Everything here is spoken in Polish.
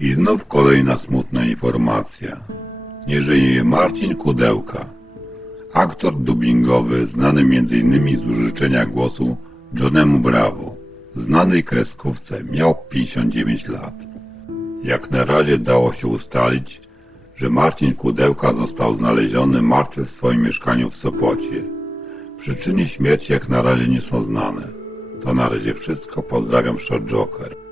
I znów kolejna smutna informacja. Nie żyje Marcin Kudełka, aktor dubbingowy znany m.in. z użyczenia głosu Johnemu Bravo, znanej kreskówce, miał 59 lat. Jak na razie dało się ustalić, że Marcin Kudełka został znaleziony martwy w swoim mieszkaniu w Sopocie. Przyczyny śmierci jak na razie nie są znane. To na razie wszystko. Pozdrawiam, Short Joker.